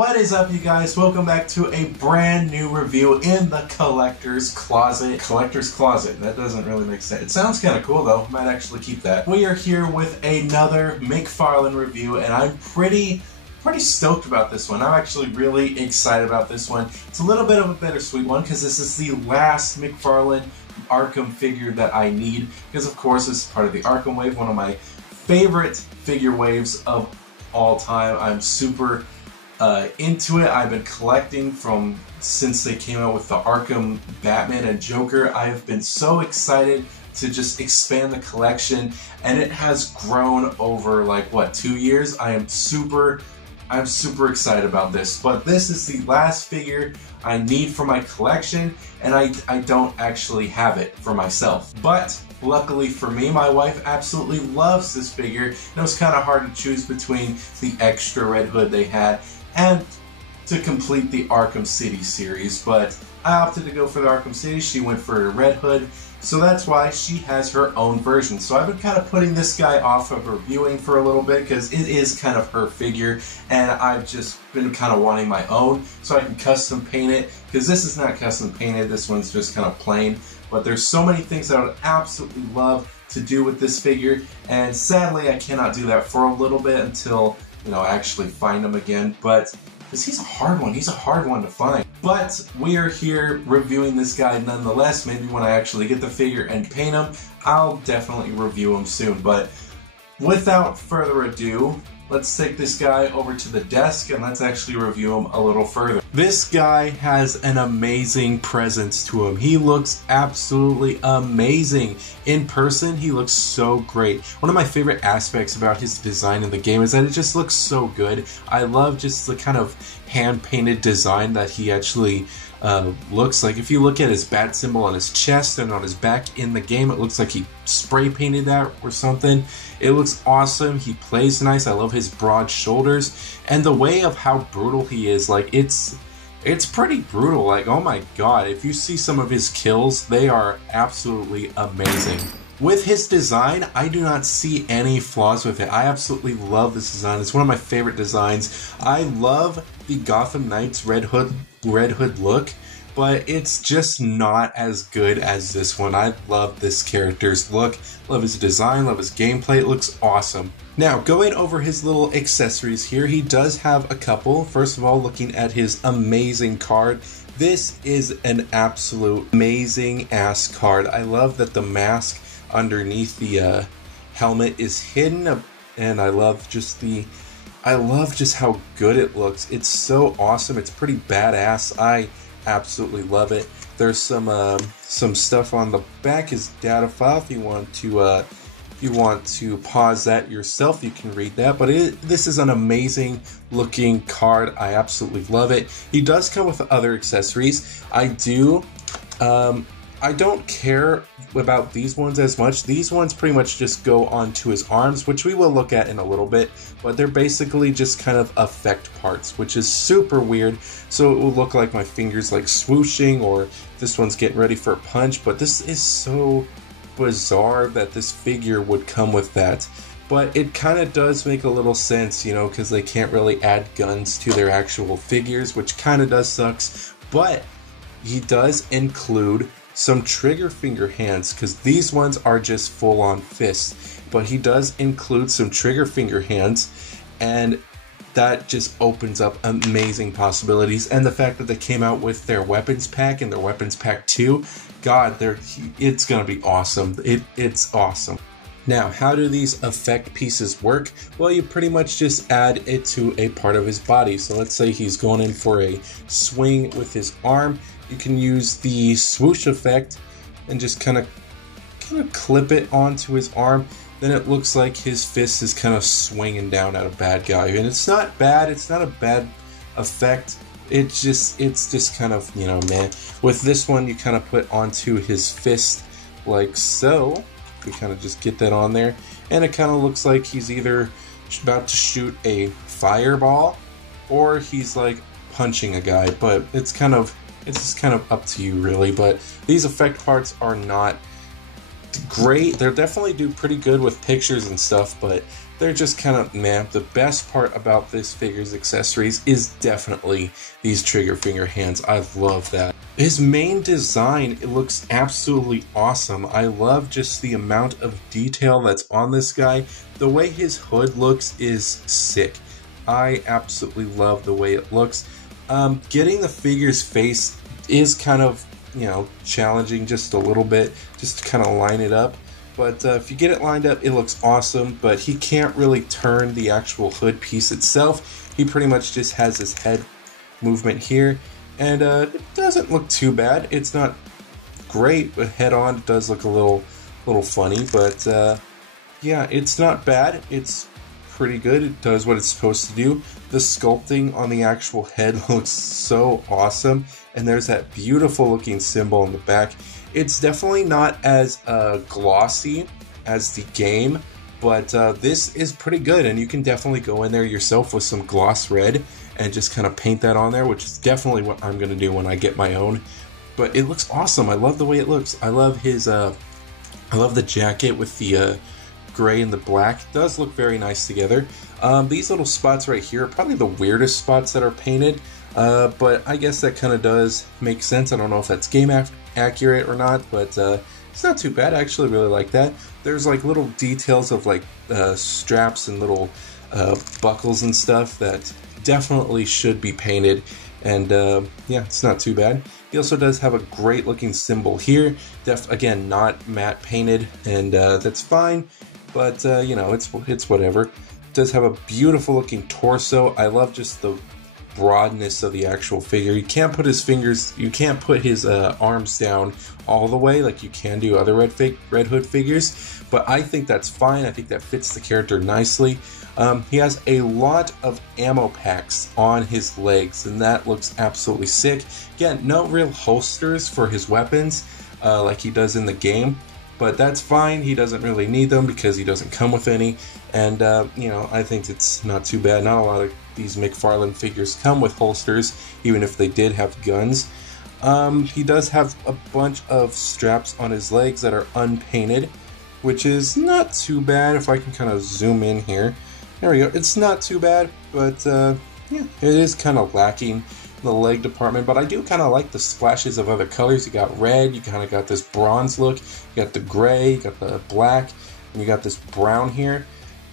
What is up, you guys? Welcome back to a brand new review in the Collector's Closet. Collector's Closet, that doesn't really make sense. It sounds kind of cool though, might actually keep that. We are here with another McFarlane review, and I'm pretty stoked about this one. I'm actually really excited about this one. It's a little bit of a bittersweet one because this is the last McFarlane Arkham figure that I need, because of course this is part of the Arkham wave, one of my favorite figure waves of all time. I'm super into it. I've been collecting since they came out with the Arkham Batman and Joker. I have been so excited to just expand the collection, and it has grown over like what, 2 years. I'm super excited about this, but this is the last figure I need for my collection, and I don't actually have it for myself. But luckily for me, my wife absolutely loves this figure, and it was kind of hard to choose between the extra Red Hood they had and to complete the Arkham City series, but I opted to go for the Arkham City. She went for Red Hood, so that's why she has her own version. So I've been kind of putting this guy off of reviewing for a little bit because it is kind of her figure, and I've just been kind of wanting my own so I can custom paint it, because this is not custom painted, this one's just kind of plain. But there's so many things that I would absolutely love to do with this figure, and sadly I cannot do that for a little bit until, you know, actually find him again. But because he's a hard one to find. But we are here reviewing this guy nonetheless. Maybe when I actually get the figure and paint him, I'll definitely review him soon. But without further ado, let's take this guy over to the desk and let's actually review him a little further. This guy has an amazing presence to him. He looks absolutely amazing. In person, he looks so great. One of my favorite aspects about his design in the game is that it just looks so good. I love just the kind of hand-painted design that he actually looks like. If you look at his bat symbol on his chest and on his back in the game, it looks like he spray painted that or something. It looks awesome. He plays nice. I love his broad shoulders and the way of how brutal he is. Like, it's pretty brutal. Like, oh my god, if you see some of his kills, they are absolutely amazing. With his design, I do not see any flaws with it. I absolutely love this design. It's one of my favorite designs. I love the Gotham Knights Red Hood look, but it's just not as good as this one. I love this character's look, love his design, love his gameplay. It looks awesome. Now, going over his little accessories here, he does have a couple. First of all, looking at his amazing card, this is an absolute amazing ass card. I love that the mask underneath the helmet is hidden, and I love just how good it looks. It's so awesome. It's pretty badass. I absolutely love it. There's some stuff on the back, his data file. If you want to pause that yourself, you can read that. But this is an amazing looking card. I absolutely love it. He does come with other accessories. I don't care about these ones as much. These ones pretty much just go onto his arms, which we will look at in a little bit, but they're basically just kind of effect parts, which is super weird. So it will look like my fingers like swooshing, or this one's getting ready for a punch, but this is so bizarre that this figure would come with that. But it kind of does make a little sense, you know, because they can't really add guns to their actual figures, which kind of does sucks. But he does include some trigger finger hands, because these ones are just full-on fists, but he does include some trigger finger hands, and that just opens up amazing possibilities. And the fact that they came out with their weapons pack and their weapons pack 2, god, it's gonna be awesome. It's awesome. Now, how do these effect pieces work? Well, you pretty much just add it to a part of his body. So let's say he's going in for a swing with his arm. You can use the swoosh effect and just kind of clip it onto his arm. Then it looks like his fist is kind of swinging down at a bad guy. And it's not bad. It's not a bad effect. It's just kind of, you know, man. With this one, you kind of put onto his fist like so. We kind of just get that on there, and it kind of looks like he's either about to shoot a fireball or he's like punching a guy. But it's just kind of up to you, really. But these effect parts are not great. They'll definitely do pretty good with pictures and stuff, but they're just kind of meh. The best part about this figure's accessories is definitely these trigger finger hands. I love that. His main design, it looks absolutely awesome. I love just the amount of detail that's on this guy. The way his hood looks is sick. I absolutely love the way it looks. Getting the figure's face is kind of, you know, challenging just a little bit, just to kind of line it up. But if you get it lined up, it looks awesome, but he can't really turn the actual hood piece itself. He pretty much just has his head movement here, and it doesn't look too bad. It's not great, but head on it does look a little funny, but yeah, it's not bad. It's pretty good. It does what it's supposed to do. The sculpting on the actual head looks so awesome, and there's that beautiful looking symbol in the back. It's definitely not as glossy as the game, but this is pretty good, and you can definitely go in there yourself with some gloss red and just kind of paint that on there, which is definitely what I'm going to do when I get my own. But it looks awesome. I love the way it looks. I love his I love the jacket with the gray and the black. It does look very nice together. These little spots right here are probably the weirdest spots that are painted, but I guess that kind of does make sense. I don't know if that's game accurate or not, but it's not too bad. I actually really like that. There's like little details of like straps and little buckles and stuff that definitely should be painted, and yeah, it's not too bad. He also does have a great looking symbol here. Again, not matte painted, and that's fine, but you know, it's whatever. It does have a beautiful looking torso. I love just the broadness of the actual figure. You can't put his fingers, you can't put his arms down all the way like you can do other Red Hood figures, but I think that's fine. I think that fits the character nicely. He has a lot of ammo packs on his legs, and that looks absolutely sick. Again, no real holsters for his weapons like he does in the game, but that's fine. He doesn't really need them because he doesn't come with any, and you know, I think it's not too bad. Not a lot of these McFarlane figures come with holsters, even if they did have guns. He does have a bunch of straps on his legs that are unpainted, which is not too bad. If I can kind of zoom in here. There we go. It's not too bad, but yeah, it is kind of lacking in the leg department, but I do kind of like the splashes of other colors. You got red, you kind of got this bronze look, you got the gray, you got the black, and you got this brown here.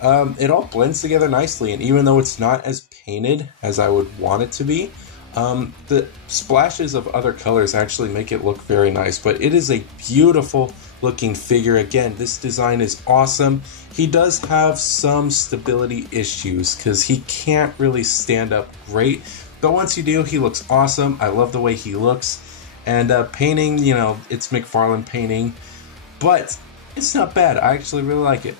It all blends together nicely, and even though it's not as painted as I would want it to be, the splashes of other colors actually make it look very nice. But it is a beautiful looking figure. Again, this design is awesome. He does have some stability issues because he can't really stand up great, but once you do, he looks awesome. I love the way he looks, and painting, you know, it's McFarlane painting, but it's not bad. I actually really like it.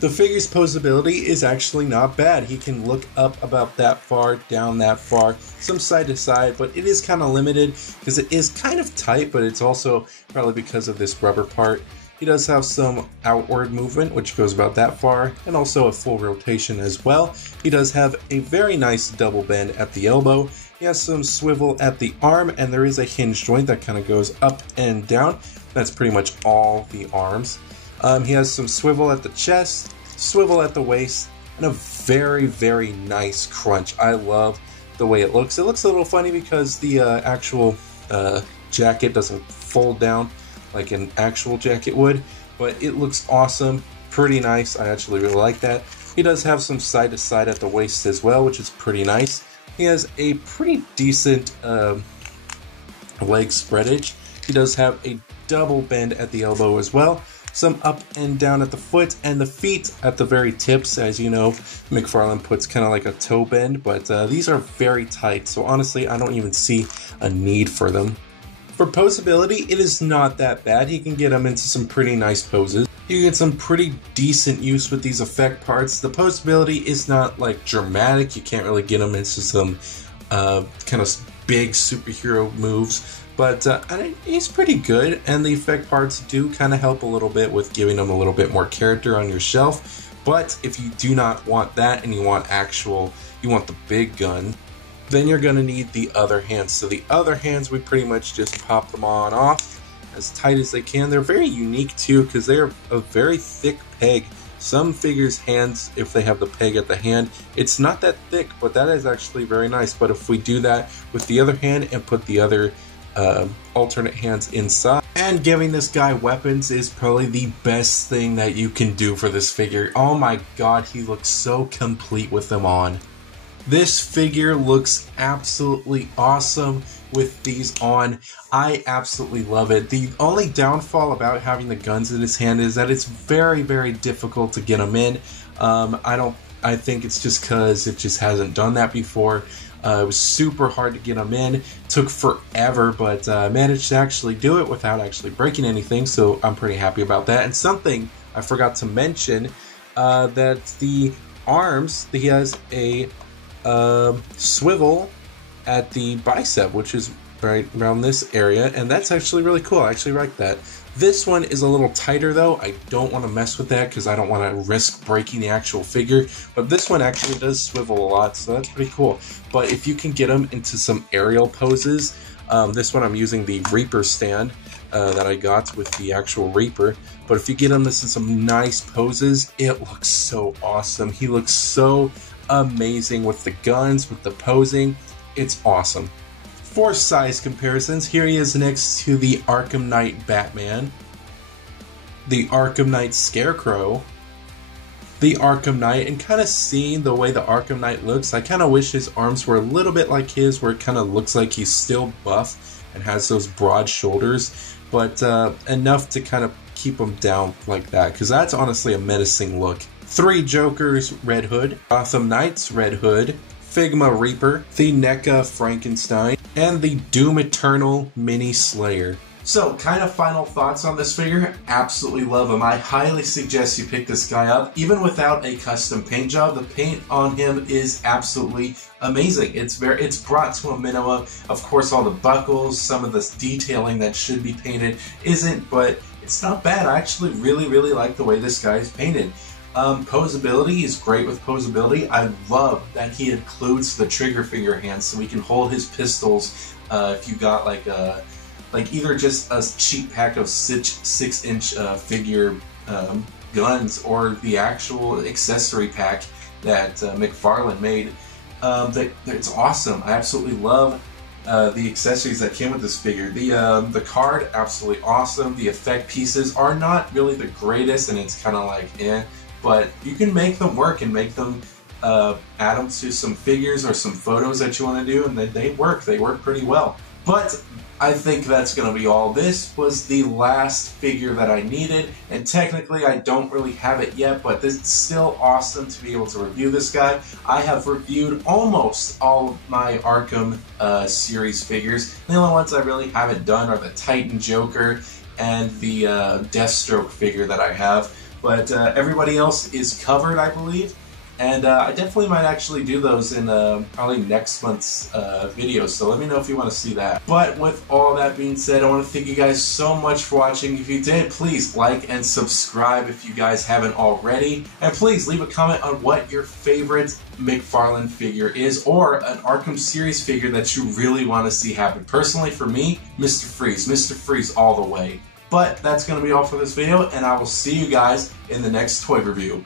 The figure's posability is actually not bad. He can look up about that far, down that far, some side to side, but it is kind of limited because it is kind of tight, but it's also probably because of this rubber part. He does have some outward movement, which goes about that far, and also a full rotation as well. He does have a very nice double bend at the elbow. He has some swivel at the arm, and there is a hinge joint that kind of goes up and down. That's pretty much all the arms. He has some swivel at the chest, swivel at the waist, and a very, very nice crunch. I love the way it looks. It looks a little funny because the actual jacket doesn't fold down like an actual jacket would, but it looks awesome, pretty nice. I actually really like that. He does have some side to side at the waist as well, which is pretty nice. He has a pretty decent leg spreadage. He does have a double bend at the elbow as well, some up and down at the foot, and the feet at the very tips. As you know, McFarlane puts kind of like a toe bend, but these are very tight, so honestly I don't even see a need for them. For posability, it is not that bad. He can get them into some pretty nice poses. You get some pretty decent use with these effect parts. The posability is not like dramatic. You can't really get them into some kind of big superhero moves, but he's pretty good, and the effect parts do kind of help a little bit with giving them a little bit more character on your shelf. But if you do not want that and you want the big gun, then you're going to need the other hands. So the other hands, we pretty much just pop them on off, as tight as they can. They're very unique too because they're a very thick peg. Some figures' hands, if they have the peg at the hand, it's not that thick, but that is actually very nice. But if we do that with the other hand and put the other alternate hands inside, and giving this guy weapons is probably the best thing that you can do for this figure. Oh my god, he looks so complete with them on. This figure looks absolutely awesome with these on. I absolutely love it. The only downfall about having the guns in his hand is that it's very, very difficult to get them in. I think it's just because it just hasn't done that before. It was super hard to get them in. Took forever, but managed to actually do it without actually breaking anything, so I'm pretty happy about that. And something I forgot to mention, that the arms, he has a swivel at the bicep, which is right around this area, and that's actually really cool. I actually like that. This one is a little tighter though. I don't want to mess with that because I don't want to risk breaking the actual figure, but this one actually does swivel a lot, so that's pretty cool. But if you can get them into some aerial poses, this one I'm using the Reaper stand that I got with the actual Reaper, but if you get him this in some nice poses, it looks so awesome. He looks so amazing with the guns, with the posing. It's awesome. For size comparisons, here he is next to the Arkham Knight Batman, the Arkham Knight Scarecrow, the Arkham Knight, and kind of seeing the way the Arkham Knight looks, I kind of wish his arms were a little bit like his, where it kind of looks like he's still buff and has those broad shoulders, but enough to kind of keep him down like that, because that's honestly a menacing look. 3 Jokers Red Hood, Gotham Knights Red Hood, Figma Reaper, the NECA Frankenstein, and the Doom Eternal Mini Slayer. So, kind of final thoughts on this figure. Absolutely love him. I highly suggest you pick this guy up. Even without a custom paint job, the paint on him is absolutely amazing. It's brought to a minimum. Of course, all the buckles, some of this detailing that should be painted isn't, but it's not bad. I actually really like the way this guy is painted. Posability is great with posability. I love that he includes the trigger finger hand so we can hold his pistols if you got like either just a cheap pack of 6-inch figure guns or the actual accessory pack that McFarlane made. It's awesome. I absolutely love the accessories that came with this figure. The card, absolutely awesome. The effect pieces are not really the greatest, and it's kind of like but you can make them work and make them add them to some figures or some photos that you want to do, and they work pretty well. But I think that's going to be all. This was the last figure that I needed, and technically I don't really have it yet, but this is still awesome to be able to review this guy. I have reviewed almost all of my Arkham series figures. The only ones I really haven't done are the Titan Joker and the Deathstroke figure that I have. But everybody else is covered, I believe, and I definitely might actually do those in probably next month's video, so let me know if you want to see that. But with all that being said, I want to thank you guys so much for watching. If you did, please like and subscribe if you guys haven't already, and please leave a comment on what your favorite McFarlane figure is, or an Arkham series figure that you really want to see happen. Personally, for me, Mr. Freeze all the way. But that's going to be all for this video, and I will see you guys in the next toy review.